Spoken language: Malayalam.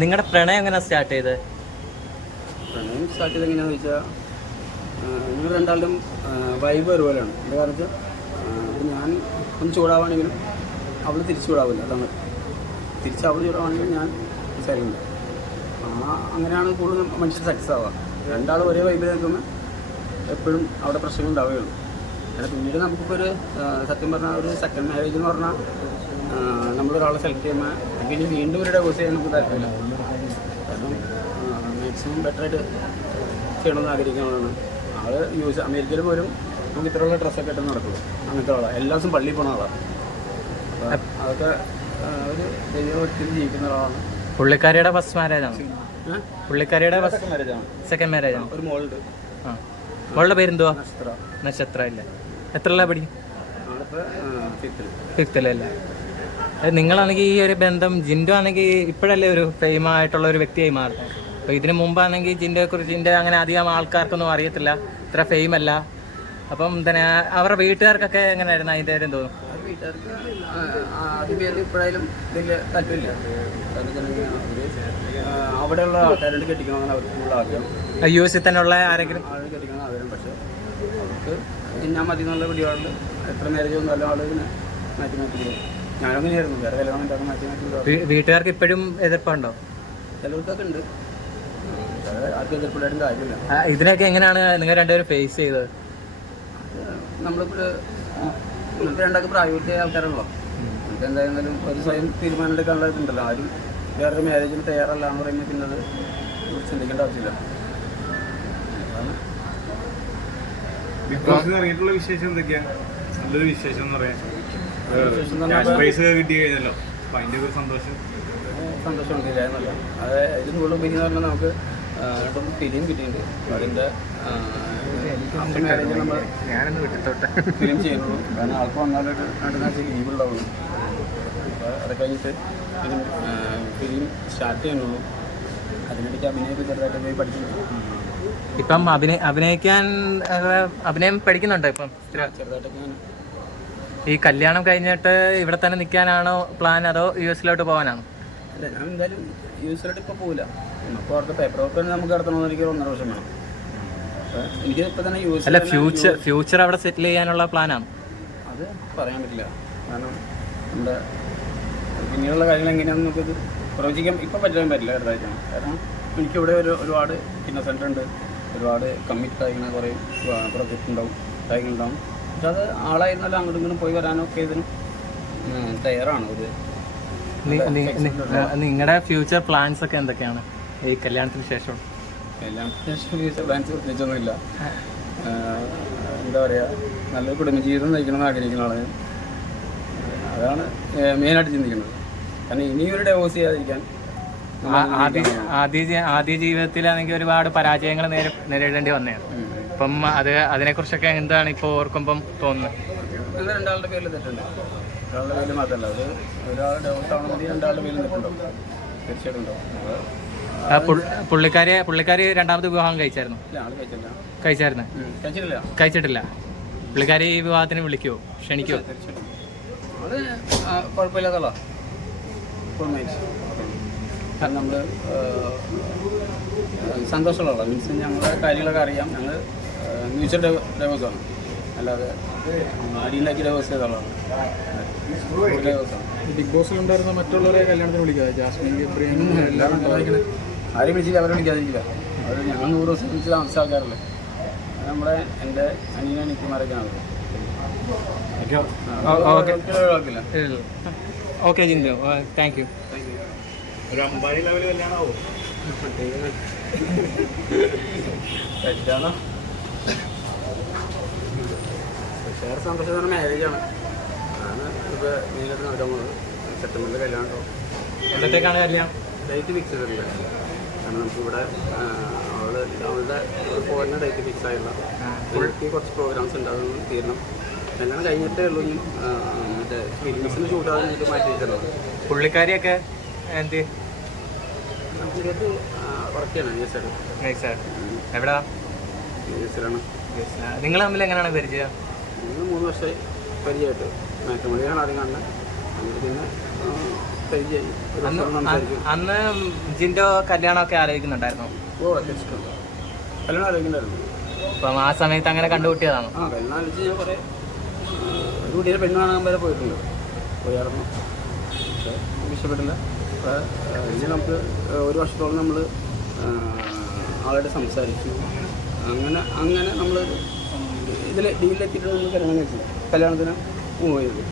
നിങ്ങളുടെ പ്രണയം എങ്ങനെ സ്റ്റാർട്ട് ചെയ്ത്? പ്രണയം സ്റ്റാർട്ട് ചെയ്ത് എങ്ങനെയാണെന്ന് വെച്ചാൽ നിങ്ങൾ രണ്ടാളും വൈബ് ഒരുപോലെയാണ്. എന്താ കാരണം വെച്ചാൽ ഞാൻ ഒന്ന് ചൂടാവാണെങ്കിലും അവൾ തിരിച്ചു ചൂടാവില്ല അതാണ്. തിരിച്ച് അവൾ ചൂടാവാണെങ്കിലും ഞാൻ സൈലന്റ് ആ അങ്ങനെയാണ് കൂടുതൽ മനുഷ്യർ സക്സസ് ആവുക. രണ്ടാളും ഒരേ വൈബിൽ നിൽക്കുമ്പോൾ എപ്പോഴും അവിടെ പ്രശ്നങ്ങൾ ഉണ്ടാവുകയുള്ളൂ. കാരണം പിന്നീട് നമുക്കിപ്പോൾ ഒരു സത്യം പറഞ്ഞാൽ ഒരു സെക്കൻഡ് മാരേജ് എന്ന് പറഞ്ഞാൽ നമ്മളൊരാളെ സെലക്ട് ചെയ്യുമ്പോൾ പിന്നെ വീണ്ടും ഒരു ഡൈവോഴ്സ് ചെയ്യാൻ നമുക്ക് താല്പര്യമില്ല. കാരണം മാക്സിമം ബെറ്ററായിട്ട് ചെയ്യണമെന്ന് ആഗ്രഹിക്കുന്നതാണ് ആൾ യൂസ് അമേരിക്കയിൽ പോലും നമുക്ക് ഇത്രയുള്ള ഡ്രസ്സൊക്കെ ഇട്ട് നടക്കുള്ളൂ. അങ്ങനത്തെ ആളാണ് എല്ലാ ദിവസവും പള്ളിയിൽ പോണ ആളാണ് അതൊക്കെ ഒരു ദൈവത്തിൽ ജീവിക്കുന്ന ഒരാളാണ്. പുള്ളിക്കാരിയുടെ ഫസ്റ്റ് മാരേജാണ്? പുള്ളിക്കാരിയുടെ സെക്കൻഡ് മാരേജാണ് ഒരു മോളുണ്ട്. ആ. മോളുടെ പേരെന്തുവാ? നക്ഷത്ര. ഇല്ല എത്രല്ല പഠിക്കും ഫിഫ്ത്തിലല്ലേ നിങ്ങളാണെങ്കിൽ ഈ ഒരു ബന്ധം ജിൻഡോ ആണെങ്കിൽ ഇപ്പോഴല്ലേ ഒരു ഫെയിം ആയിട്ടുള്ള ഒരു വ്യക്തിയായി മാറുന്നത് അപ്പോൾ ഇതിനു മുമ്പാണെങ്കിൽ ജിൻഡോയെ കുറിച്ച് ജിൻഡോ അങ്ങനെ അധികം ആൾക്കാർക്കൊന്നും അറിയത്തില്ല. ഇത്ര ഫെയിം അല്ല. അപ്പം തന്നെ അവരുടെ വീട്ടുകാർക്കൊക്കെ എങ്ങനെയായിരുന്നു? അതിന്റെ കാര്യം തോന്നും വീട്ടുകാർക്ക് പേര് ഇപ്പോഴായാലും വലിയ താല്പര്യമില്ല. അവിടെയുള്ള ആൾക്കാരോട് കെട്ടിക്കണമെന്നാണ് അവർക്ക് കൂടുതൽ ആഗ്രഹം. യു എസിൽ തന്നെയുള്ള ആരെങ്കിലും? ആളുകൾ കെട്ടിക്കണം ആഗ്രഹം. പക്ഷെ അവർക്ക് ഞാൻ മതി എന്നുള്ള പിടിപാടിൽ എത്ര മാരേജ് ഒന്നും നല്ല ആളുകൾ മാറ്റി മാറ്റി ഞാനങ്ങനെയായിരുന്നു വേറെ കല്യാണം ഉണ്ടാകും മാറ്റി മാറ്റി വീട്ടുകാർക്ക് ഇപ്പോഴും എതിർപ്പുണ്ടോ ചിലവർക്കൊക്കെ ഉണ്ട്. ആർക്കും എതിർപ്പില്ലായിട്ടും കാര്യമില്ല. ഇതിനൊക്കെ എങ്ങനെയാണ് നിങ്ങൾ രണ്ടുപേരും ഫേസ് ചെയ്തത്? നമ്മളിപ്പോൾ ഇന്നത്തെ രണ്ടൊക്കെ പ്രായപൂർത്തിയായ ആൾക്കാരാണല്ലോ. നമുക്ക് എന്തായാലും ഒരു സ്വയം തീരുമാനം എടുക്കാനുള്ള ഇതുണ്ടല്ലോ. ആരും വേറൊരു മാരേജിന് തയ്യാറല്ല എന്ന് പറയുമ്പോൾ പിന്നെ അത് ചിന്തിക്കേണ്ട ആവശ്യമില്ല. ഇറങ്ങിയിട്ടുള്ള വിശേഷം എന്തൊക്കെയാ? നല്ലൊരു വിശേഷം എന്ന് പറയാം. വിശേഷം എന്ന് ക്യാഷ് പറഞ്ഞാൽ കിട്ടി കഴിഞ്ഞല്ലോ അപ്പൊ അതിന്റെ ഒരു സന്തോഷം. സന്തോഷമുണ്ട്. ഇല്ലാന്നല്ല അത് ഇതിന് കൂടുതൽ പിന്നെ പറഞ്ഞാൽ നമുക്ക് ഇപ്പം ഫിലിം കിട്ടിയിട്ടുണ്ട്. അതിന്റെ ഞാനൊന്ന് വിട്ടിത്തോട്ടെ ഫിലിം ചെയ്യുന്നുള്ളൂ കാരണം ആൾക്ക് വന്നാലൊരു രണ്ട് നാഴ്ച ലീവ് ഉണ്ടാവുള്ളൂ. അത് കഴിഞ്ഞിട്ട് ഫിലിം ഫിലിം സ്റ്റാർട്ട് ചെയ്യുന്നുള്ളൂ. അതിനിടയ്ക്ക് അഭിനയൊക്കെ ചെറുതായിട്ട് പോയി പഠിക്കുന്നുണ്ട് ഇപ്പം അഭിനയ അഭിനയിക്കാൻ അഭിനയം പഠിക്കുന്നുണ്ടോ ഇപ്പം? ചെറുതായിട്ടൊക്കെ ഈ കല്യാണം കഴിഞ്ഞിട്ട് ഇവിടെ തന്നെ നിൽക്കാനാണോ പ്ലാൻ അതോ യു എസിലോട്ട് പോകാനാണോ അല്ല ഞാൻ എന്തായാലും യു എസിലോട്ട് ഇപ്പോൾ പോകില്ല നമുക്ക് അവിടുത്തെ പേപ്പർ വർക്ക് നമുക്ക് നടത്തണമെന്ന് എനിക്ക് ഒന്നര വർഷം വേണം. എനിക്ക് ഇപ്പൊ തന്നെ യൂസ് അല്ല ഫ്യൂച്ചർ ഫ്യൂച്ചർ അവിടെ സെറ്റിൽ ചെയ്യാനുള്ള പ്ലാനാണ് അത് പറയാൻ പറ്റില്ല. കാരണം നമ്മുടെ പിന്നീടുള്ള കാര്യങ്ങൾ എങ്ങനെയാണെന്ന് നമുക്കത് പ്രവചിക്കാൻ ഇപ്പം പറ്റാൻ പറ്റില്ല ചെറുതായിട്ടാണ് കാരണം എനിക്കിവിടെ ഒരു ഒരുപാട് ഫിറ്റ്നസ് സെന്റർ ഉണ്ട്. ഒരുപാട് കമ്മിറ്റ് ആയിരിക്കുന്ന കുറേ പ്രൊജക്റ്റ് ഉണ്ടാവും കാര്യങ്ങളുണ്ടാവും. പക്ഷെ അത് ആളായിരുന്നാലും അങ്ങോട്ടും ഇങ്ങോട്ടും പോയി വരാനൊക്കെ ഇതിന് തയ്യാറാണ്. ഒരു നിങ്ങളുടെ ഫ്യൂച്ചർ പ്ലാൻസ് ഒക്കെ എന്തൊക്കെയാണ്? ഈ കല്യാണത്തിന് ശേഷം. എല്ലാം പ്ലാൻസ് പ്രത്യേകിച്ചൊന്നുമില്ല എന്താ പറയുക നല്ലൊരു കുടുംബജീവിതം നയിക്കണം എന്ന് ആഗ്രഹിക്കുന്ന ആളാണ്. അതാണ് മെയിനായിട്ട് ചിന്തിക്കുന്നത്. കാരണം ഇനിയൊരു ഡൈവോഴ്സ് ചെയ്യാതിരിക്കാൻ ആദ്യ ആദ്യ ആദ്യ ജീവിതത്തിലാണെങ്കിൽ ഒരുപാട് പരാജയങ്ങൾ നേരി നേരിടേണ്ടി വന്നതാണ്. അപ്പം അത് അതിനെക്കുറിച്ചൊക്കെ എന്താണ് ഇപ്പോൾ ഓർക്കുമ്പം തോന്നുന്നത്? രണ്ടാളുടെ പേരിൽ തെറ്റുണ്ട് ഒരാളുടെ പേരിൽ മാത്രമല്ല അത് ഒരാളുടെ ആവണമെങ്കിൽ രണ്ടാളുടെ പേരിൽ നിൽക്കുന്നുണ്ടാവും തീർച്ചയായിട്ടും ഉണ്ടാവും. പുള്ളിക്കാരി പുള്ളിക്കാരി രണ്ടാമത് വിവാഹം കഴിച്ചായിരുന്നു. കഴിച്ചായിരുന്നു. കഴിച്ചിട്ടില്ല. പുള്ളിക്കാരി ഈ വിവാഹത്തിന് വിളിക്കോ ക്ഷണിക്കോ നമ്മൾ സന്തോഷമുള്ള മീൻസ് ഞങ്ങളുടെ കാര്യങ്ങളൊക്കെ അറിയാം. ഞങ്ങൾ മ്യൂച്വൽ ഡൈവേഴ്സാണ് അല്ലാതെ അടിയിലാക്കി ഡൈവേഴ്സ് ചെയ്ത ആളാണ്. ഡൈവേഴ്സാണ് ബിഗ് ബോസിൽ ഉണ്ടായിരുന്ന മറ്റുള്ളവരെ കല്യാണത്തിന് വിളിക്കാതെ ജാസ്മിൻ ഗബ്രിയൻ എല്ലാവരും സഹായിക്കണേ ആരെയും വിളിച്ചില്ല അവരെ വിളിക്കാതിരിക്കില്ല അവർ ഞങ്ങൾ നൂറ് ദിവസം വിളിച്ച് താമസിച്ച ആൾക്കാരല്ലേ. അത് നമ്മുടെ എന്റെ അനിയനും അനിയത്തിമാരൊക്കെയാണ് ഓക്കെ. ജിന്ദു താങ്ക് യു ഒരു അമ്പാടി ലെവൽ കല്യാണമാവോ. തെറ്റാണോ? വേറെ സന്തോഷമാണ് മാരേജാണ് അതാണ് ഇപ്പോൾ മെയിനായിട്ട് നടക്കാൻ പോകുന്നത് സെപ്റ്റംബറിൽ കല്യാണം ഉണ്ടാവും. എന്നത്തേക്കാണ് കല്യാണം? ഡേറ്റ് ഫിക്സ് ചെയ്തിട്ടില്ല കാരണം നമുക്കിവിടെ അവൾ അവളുടെ പോകുന്ന ഡേറ്റ് ഫിക്സ് ആയില്ല. എനിക്ക് കുറച്ച് പ്രോഗ്രാംസ് ഉണ്ട് അതൊന്ന് തീരണം. കല്യാണം കഴിഞ്ഞിട്ടേ ഉള്ളൂ ഇനി. മറ്റേ ഫിലിംസിന് ഷൂട്ട് ആകാൻ വേണ്ടി മാറ്റി പുള്ളിക്കാരിയൊക്കെ എന്ത്? വർക്ക് ചെയ്യണം എവിടാ? നിങ്ങൾ തമ്മിൽ എങ്ങനെയാണ് പരിചയം? മൂന്ന് വർഷമായി പരിചയമായിട്ട്. മാട്രിമോണിയാണ് ആദ്യം കാണുന്നത് എന്നിട്ട് പിന്നെ പരിചയമായി ഒരു അന്ന് ജിന്റെ കല്യാണമൊക്കെ ആലോചിക്കുന്നുണ്ടായിരുന്നു? ഓ രക്ഷിട്ടുണ്ട് കല്യാണം ആലോചിക്കണ്ടായിരുന്നു അപ്പം ആ സമയത്ത് അങ്ങനെ കണ്ടുകൂട്ടിയതാണ് ആ കല്യാണം ആലോചിച്ച് ഞാൻ കുറേ ഒരു കുട്ടിയുടെ പെണ്ണ് കാണാൻ വരെ പോയിട്ടുണ്ട്. പോയായിരുന്നു. പക്ഷേ ഇഷ്ടപ്പെട്ടില്ല പിന്നെ നമുക്ക് ഒരു വർഷത്തോളം നമ്മൾ ആളായിട്ട് സംസാരിച്ചു. അങ്ങനെ അങ്ങനെ നമ്മൾ ഇതിൽ ഡീലിലെത്തിയിട്ട് നമ്മൾ കല്യാണം കഴിച്ചില്ല കല്യാണത്തിന് മൂവ് ചെയ്തു